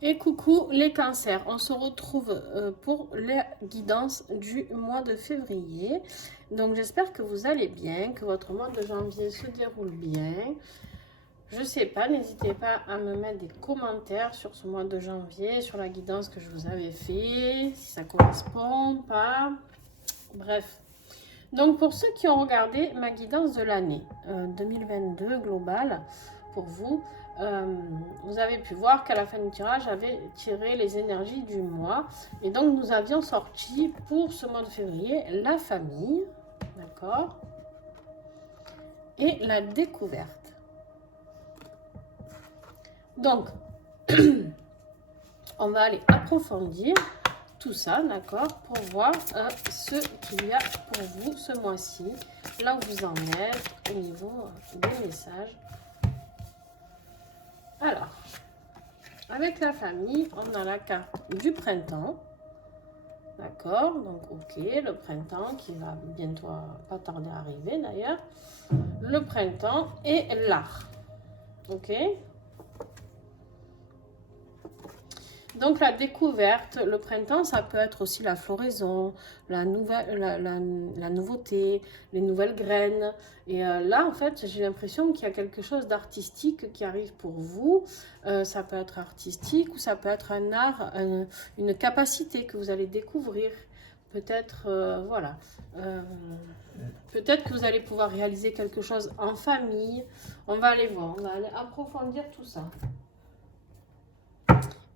Et coucou les cancers, on se retrouve pour la guidance du mois de février. Donc j'espère que vous allez bien, que votre mois de janvier se déroule bien. Je sais pas, n'hésitez pas à me mettre des commentaires sur ce mois de janvier, sur la guidance que je vous avais fait, si ça correspond, pas. Bref. Donc pour ceux qui ont regardé ma guidance de l'année 2022 globale, pour vous, vous avez pu voir qu'à la fin du tirage, j'avais tiré les énergies du mois. Et donc nous avions sorti pour ce mois de février la famille, d'accord, et la découverte. Donc, on va aller approfondir tout ça, d'accord, pour voir ce qu'il y a pour vous ce mois-ci, là où vous en êtes au niveau des messages. Alors, avec la famille, on a la carte du printemps, d'accord, donc ok, le printemps qui va bientôt pas tarder à arriver d'ailleurs, le printemps et l'art, ok. Donc la découverte, le printemps, ça peut être aussi la floraison, la nouveauté, les nouvelles graines. Et là, en fait, j'ai l'impression qu'il y a quelque chose d'artistique qui arrive pour vous. Ça peut être artistique ou ça peut être un art, une capacité que vous allez découvrir. Peut-être, voilà. Peut-être que vous allez pouvoir réaliser quelque chose en famille. On va aller voir, on va aller approfondir tout ça.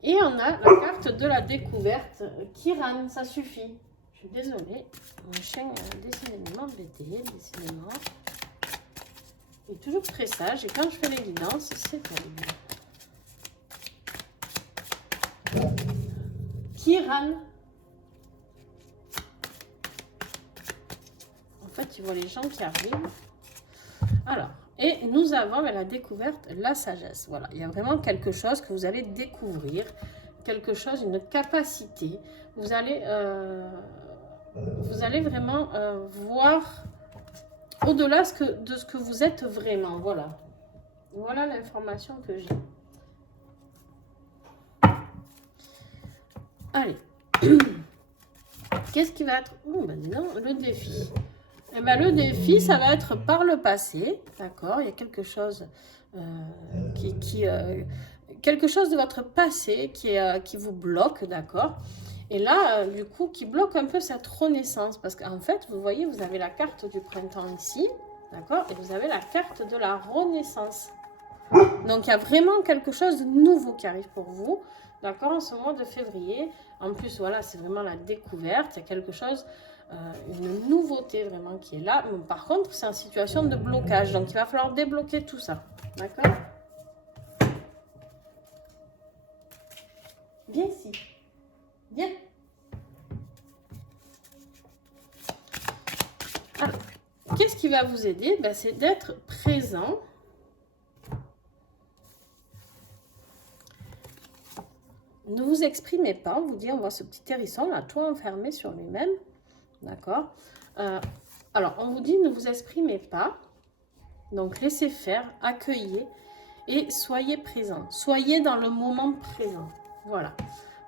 Et on a la carte de la découverte qui rame, ça suffit. Je suis désolée, mon chien a décidément m'embêter, décidément. Il est toujours très sage et quand je fais les guidances, c'est terrible. Qui rame. En fait, tu vois les gens qui arrivent. Alors, et nous avons la découverte, la sagesse. Voilà, il y a vraiment quelque chose que vous allez découvrir, quelque chose, une capacité. Vous allez vraiment voir au-delà de ce que vous êtes vraiment. Voilà, voilà l'information que j'ai. Allez, qu'est-ce qui va être non, le défi. Eh ben, le défi, ça va être par le passé, d'accord. Il y a quelque chose quelque chose de votre passé qui vous bloque, d'accord. Et là, du coup, qui bloque un peu cette renaissance. Parce qu'en fait, vous voyez, vous avez la carte du printemps ici, d'accord, et vous avez la carte de la renaissance. Donc, il y a vraiment quelque chose de nouveau qui arrive pour vous, d'accord, en ce mois de février. En plus, voilà, c'est vraiment la découverte. Il y a quelque chose, une nouveauté vraiment qui est là. Mais par contre, c'est en situation de blocage. Donc, il va falloir débloquer tout ça, d'accord. Viens ici. Viens. Alors, qu'est-ce qui va vous aider? Ben, c'est d'être présent. Ne vous exprimez pas, on vous dit, on voit ce petit hérisson là, tout enfermé sur lui-même. D'accord. Alors, on vous dit, ne vous exprimez pas. Donc, laissez faire, accueillez et soyez présent. Soyez dans le moment présent. Voilà.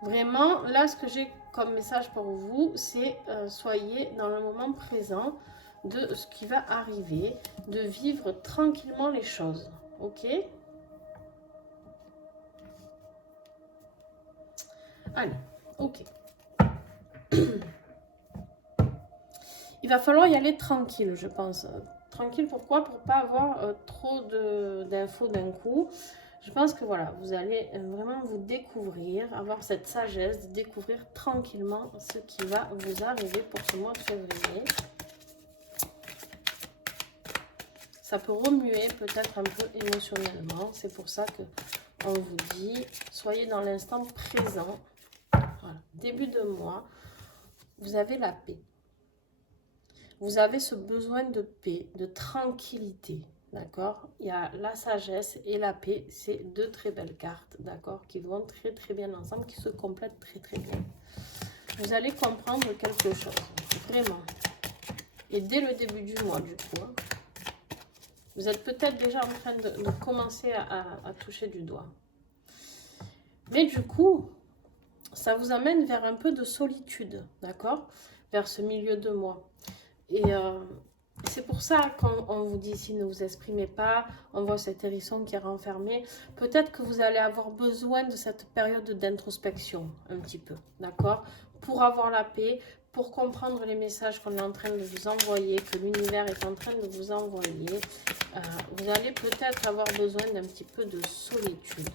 Vraiment, là, ce que j'ai comme message pour vous, c'est soyez dans le moment présent de ce qui va arriver, de vivre tranquillement les choses. Ok? Allez, ok. Il va falloir y aller tranquille, je pense. Tranquille, pourquoi? Pour pas avoir trop d'infos d'un coup. Je pense que voilà, vous allez vraiment vous découvrir, avoir cette sagesse de découvrir tranquillement ce qui va vous arriver pour ce mois de février. Ça peut remuer peut-être un peu émotionnellement. C'est pour ça que on vous dit, soyez dans l'instant présent. Voilà. Début de mois, vous avez la paix. Vous avez ce besoin de paix, de tranquillité, d'accord. Il y a la sagesse et la paix, c'est deux très belles cartes, d'accord, qui vont très très bien ensemble, qui se complètent très très bien. Vous allez comprendre quelque chose, vraiment. Et dès le début du mois, du coup, hein, vous êtes peut-être déjà en train de commencer à toucher du doigt. Mais du coup, ça vous amène vers un peu de solitude, d'accord? Vers ce milieu de mois. Et c'est pour ça qu'on vous dit, si ne vous exprimez pas, on voit cet hérisson qui est renfermé. Peut-être que vous allez avoir besoin de cette période d'introspection, un petit peu, d'accord? Pour avoir la paix, pour comprendre les messages qu'on est en train de vous envoyer, que l'univers est en train de vous envoyer. Vous allez peut-être avoir besoin d'un petit peu de solitude.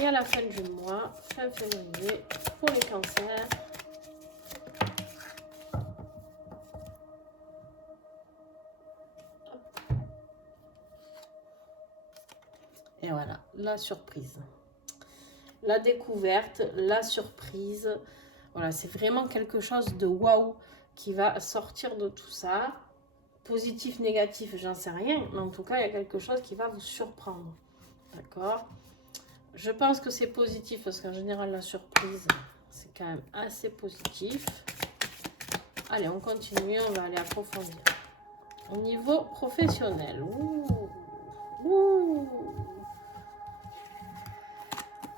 Et à la fin du mois, fin février, pour les cancers, et voilà, la surprise. La découverte, la surprise. Voilà, c'est vraiment quelque chose de waouh qui va sortir de tout ça. Positif, négatif, j'en sais rien. Mais en tout cas, il y a quelque chose qui va vous surprendre. D'accord? Je pense que c'est positif parce qu'en général, la surprise, c'est quand même assez positif. Allez, on continue, on va aller approfondir. Au niveau professionnel. Ouh. Ouh.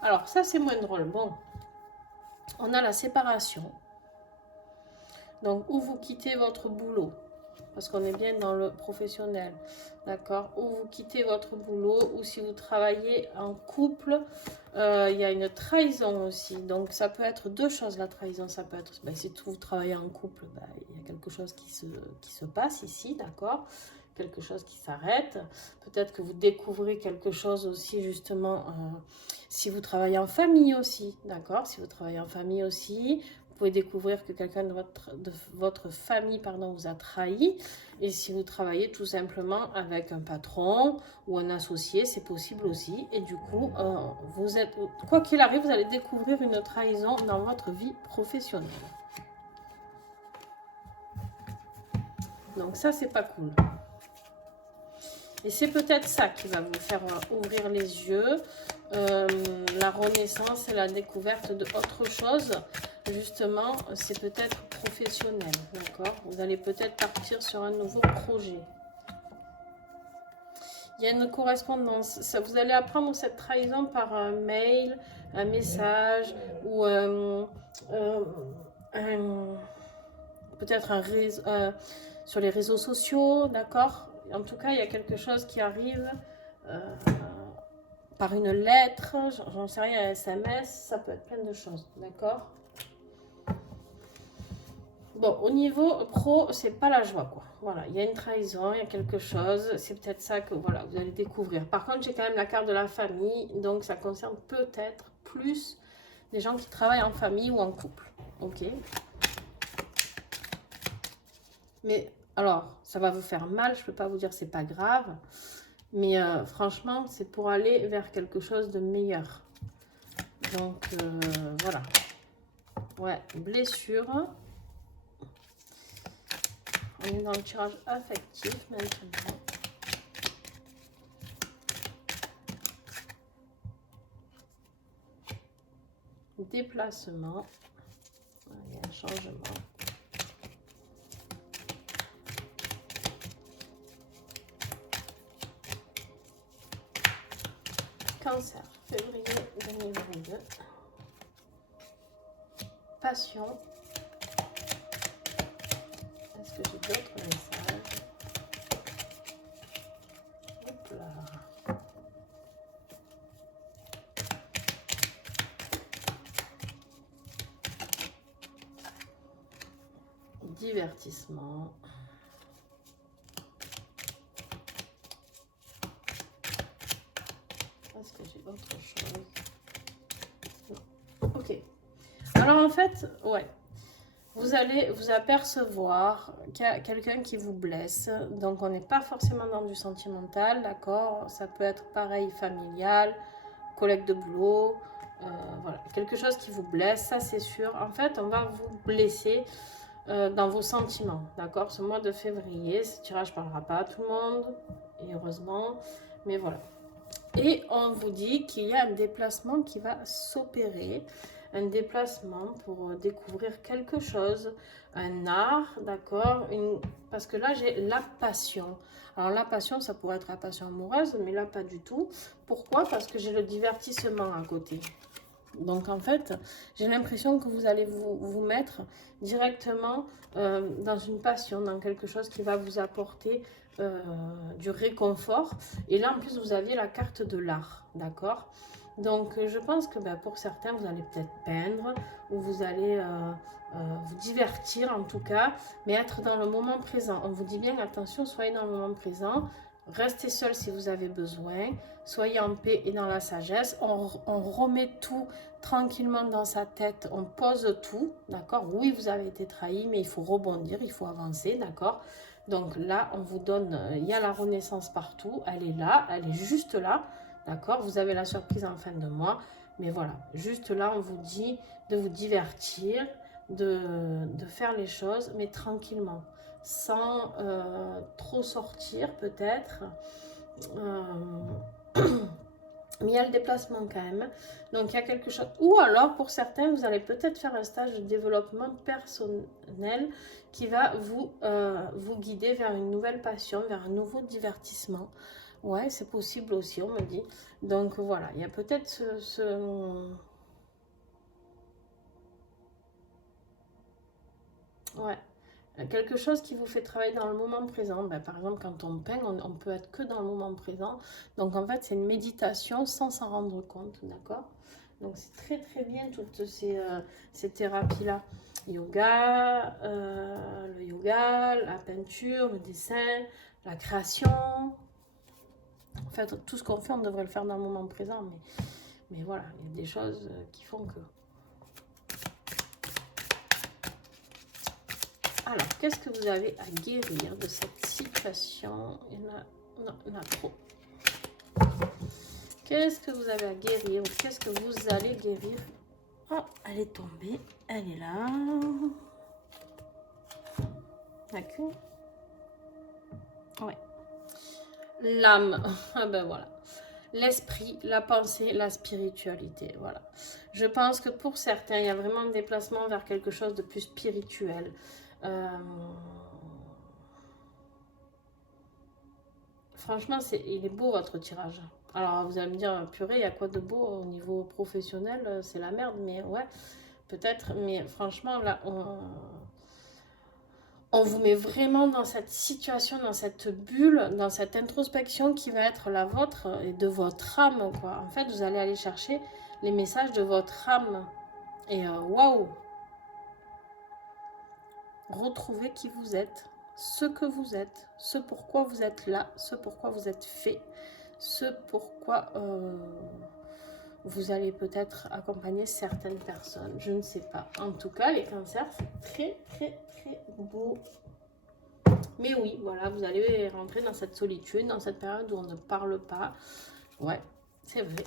Alors, ça, c'est moins drôle. Bon, on a la séparation. Donc, où vous quittez votre boulot, parce qu'on est bien dans le professionnel, d'accord? Où vous quittez votre boulot, ou si vous travaillez en couple, il y a une trahison aussi. Donc, ça peut être deux choses, la trahison. Ça peut être, ben, si vous travaillez en couple, ben, il y a quelque chose qui se passe ici, d'accord? Quelque chose qui s'arrête. Peut-être que vous découvrez quelque chose aussi, justement, si vous travaillez en famille aussi, d'accord? Si vous travaillez en famille aussi, vous pouvez découvrir que quelqu'un de votre famille, pardon, vous a trahi. Et si vous travaillez tout simplement avec un patron ou un associé, c'est possible aussi. Et du coup, vous êtes, quoi qu'il arrive, vous allez découvrir une trahison dans votre vie professionnelle. Donc ça, c'est pas cool. Et c'est peut-être ça qui va vous faire ouvrir les yeux, la renaissance et la découverte d'autre chose. Justement, c'est peut-être professionnel, d'accord? Vous allez peut-être partir sur un nouveau projet. Il y a une correspondance. Ça, vous allez apprendre cette trahison par un mail, un message ou peut-être un réseau, sur les réseaux sociaux, d'accord? En tout cas, il y a quelque chose qui arrive par une lettre, j'en sais rien, un SMS, ça peut être plein de choses, d'accord? Bon, au niveau pro, c'est pas la joie, quoi. Voilà, il y a une trahison, il y a quelque chose, c'est peut-être ça que, voilà, vous allez découvrir. Par contre, j'ai quand même la carte de la famille, donc ça concerne peut-être plus les gens qui travaillent en famille ou en couple, ok? Mais, alors, ça va vous faire mal, je peux pas vous dire c'est pas grave, mais franchement, c'est pour aller vers quelque chose de meilleur. Donc, voilà. Ouais, blessure. On est dans le tirage affectif maintenant. Déplacement. Il y a un changement. Cancer, février 2022. Passion. Est-ce que j'ai d'autres messages? Hop là. Divertissement. Est-ce que j'ai autre chose? Non. Ok. Alors en fait, ouais. Vous allez vous apercevoir qu'il y a quelqu'un qui vous blesse. Donc on n'est pas forcément dans du sentimental, d'accord? Ça peut être pareil, familial, collègue de boulot, voilà. Quelque chose qui vous blesse, ça c'est sûr. En fait, on va vous blesser dans vos sentiments, d'accord? Ce mois de février, ce tirage ne parlera pas à tout le monde, et heureusement, mais voilà. Et on vous dit qu'il y a un déplacement qui va s'opérer. un déplacement pour découvrir quelque chose, un art, d'accord, parce que là j'ai la passion. Alors la passion, ça pourrait être la passion amoureuse, mais là pas du tout. Pourquoi? Parce que j'ai le divertissement à côté. Donc en fait, j'ai l'impression que vous allez vous mettre directement dans une passion, dans quelque chose qui va vous apporter du réconfort. Et là en plus, vous avez la carte de l'art, d'accord? Donc je pense que pour certains, vous allez peut-être peindre ou vous allez vous divertir en tout cas, mais être dans le moment présent. On vous dit bien, attention, soyez dans le moment présent. Restez seul si vous avez besoin. Soyez en paix et dans la sagesse. On remet tout tranquillement dans sa tête. On pose tout, d'accord? Oui, vous avez été trahi, mais il faut rebondir, il faut avancer, d'accord? Donc là, on vous donne, il y a la renaissance partout. Elle est là, elle est juste là, d'accord? Vous avez la surprise en fin de mois. Mais voilà, juste là, on vous dit de vous divertir, de faire les choses, mais tranquillement, sans trop sortir peut-être. Mais il y a le déplacement quand même. Donc il y a quelque chose. Ou alors pour certains, vous allez peut-être faire un stage de développement personnel qui va vous guider vers une nouvelle passion, vers un nouveau divertissement. Ouais, c'est possible aussi, on me dit. Donc voilà, il y a peut-être Ouais. Quelque chose qui vous fait travailler dans le moment présent. Par exemple, quand on peint, on peut être que dans le moment présent. Donc, en fait, c'est une méditation sans s'en rendre compte, d'accord? Donc, c'est très, très bien toutes ces thérapies-là. Le yoga, la peinture, le dessin, la création. En fait, tout ce qu'on fait, on devrait le faire dans le moment présent. Mais voilà, il y a des choses qui font que... Alors, qu'est-ce que vous avez à guérir de cette situation? Non, il y en a trop. Qu'est-ce que vous avez à guérir? Ou qu'est-ce que vous allez guérir? Oh, elle est tombée. Elle est là. D'accord. Ouais. L'âme. Ah ben voilà. L'esprit, la pensée, la spiritualité. Voilà. Je pense que pour certains, il y a vraiment un déplacement vers quelque chose de plus spirituel. Franchement, il est beau votre tirage. Alors vous allez me dire, purée, il y a quoi de beau au niveau professionnel? C'est la merde, mais ouais, peut-être. Mais franchement, là, on vous met vraiment dans cette situation, dans cette bulle, dans cette introspection qui va être la vôtre et de votre âme, quoi. En fait, vous allez aller chercher les messages de votre âme. Et waouh! Retrouvez qui vous êtes, ce que vous êtes, ce pourquoi vous êtes là, ce pourquoi vous êtes fait, ce pourquoi vous allez peut-être accompagner certaines personnes, je ne sais pas. En tout cas, les cancers, c'est très, très, très beau. Mais oui, voilà, vous allez rentrer dans cette solitude, dans cette période où on ne parle pas. Ouais, c'est vrai.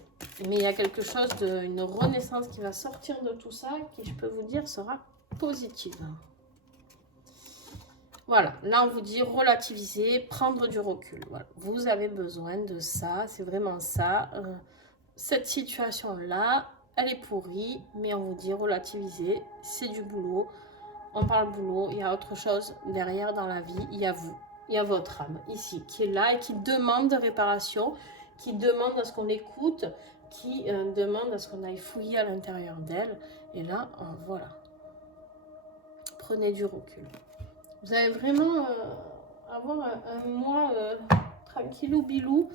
Mais il y a quelque chose, une renaissance qui va sortir de tout ça, qui, je peux vous dire, sera positive. Voilà, là on vous dit relativiser, prendre du recul. Voilà. Vous avez besoin de ça, c'est vraiment ça. Cette situation-là, elle est pourrie, mais on vous dit relativiser, c'est du boulot. On parle boulot, il y a autre chose derrière dans la vie, il y a vous, il y a votre âme ici qui est là et qui demande réparation, qui demande à ce qu'on écoute, qui demande à ce qu'on aille fouiller à l'intérieur d'elle. Et là, voilà, prenez du recul. Vous allez vraiment avoir un mois tranquillou bilou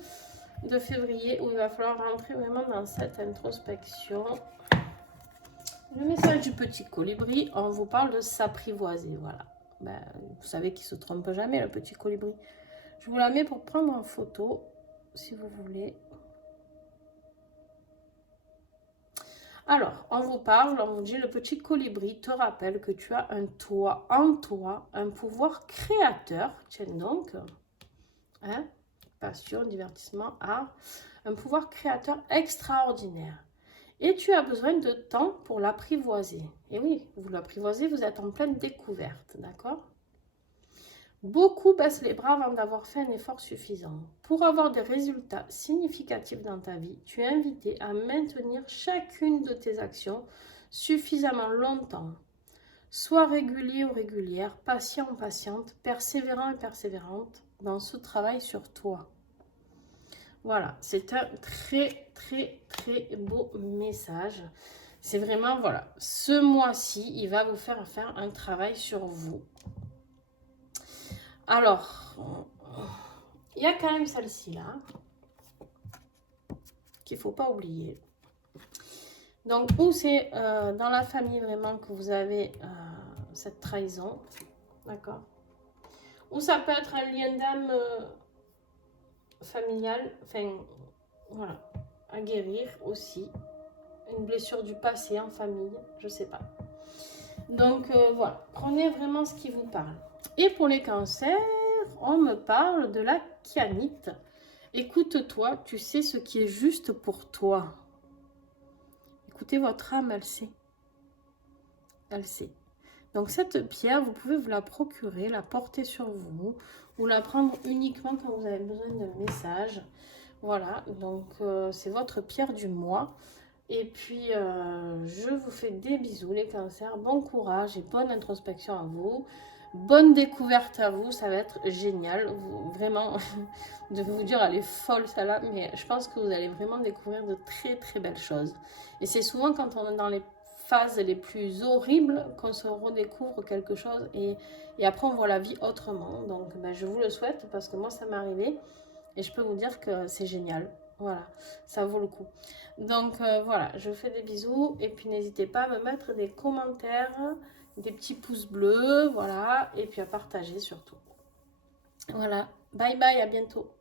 de février où il va falloir rentrer vraiment dans cette introspection. Le message du petit colibri, on vous parle de s'apprivoiser. Voilà. Vous savez qu'il ne se trompe jamais, le petit colibri. Je vous la mets pour prendre en photo, si vous voulez. Alors, on vous parle, on vous dit, le petit colibri te rappelle que tu as en toi, un pouvoir créateur. Tiens donc, hein, passion, divertissement, art, un pouvoir créateur extraordinaire. Et tu as besoin de temps pour l'apprivoiser. Et oui, vous l'apprivoisez, vous êtes en pleine découverte, d'accord? Beaucoup baissent les bras avant d'avoir fait un effort suffisant. Pour avoir des résultats significatifs dans ta vie, tu es invité à maintenir chacune de tes actions suffisamment longtemps. Sois régulier ou régulière, patient ou patiente, persévérant et persévérante dans ce travail sur toi. Voilà, c'est un très beau message. C'est vraiment, voilà, ce mois-ci, il va vous faire un travail sur vous. Alors, il y a quand même celle-ci là, qu'il ne faut pas oublier. Donc, où c'est dans la famille vraiment que vous avez cette trahison, d'accord? Ou ça peut être un lien d'âme familial, enfin, voilà, à guérir aussi. Une blessure du passé en famille, je sais pas. Donc, voilà, prenez vraiment ce qui vous parle. Et pour les cancers, on me parle de la kyanite. Écoute-toi, tu sais ce qui est juste pour toi. Écoutez, votre âme, elle sait. Elle sait. Donc cette pierre, vous pouvez vous la procurer, la porter sur vous, ou la prendre uniquement quand vous avez besoin d'un message. Voilà, donc c'est votre pierre du mois. Et puis, je vous fais des bisous les cancers. Bon courage et bonne introspection à vous. Bonne découverte à vous, ça va être génial. Vraiment, de vous dire, elle est folle celle-là, mais je pense que vous allez vraiment découvrir de très belles choses. Et c'est souvent quand on est dans les phases les plus horribles qu'on se redécouvre quelque chose et après on voit la vie autrement. Donc ben, je vous le souhaite parce que moi ça m'est arrivé et je peux vous dire que c'est génial. Voilà, ça vaut le coup. Donc voilà, je vous fais des bisous et puis n'hésitez pas à me mettre des commentaires, des petits pouces bleus, voilà, et puis à partager surtout. Voilà, bye bye, à bientôt.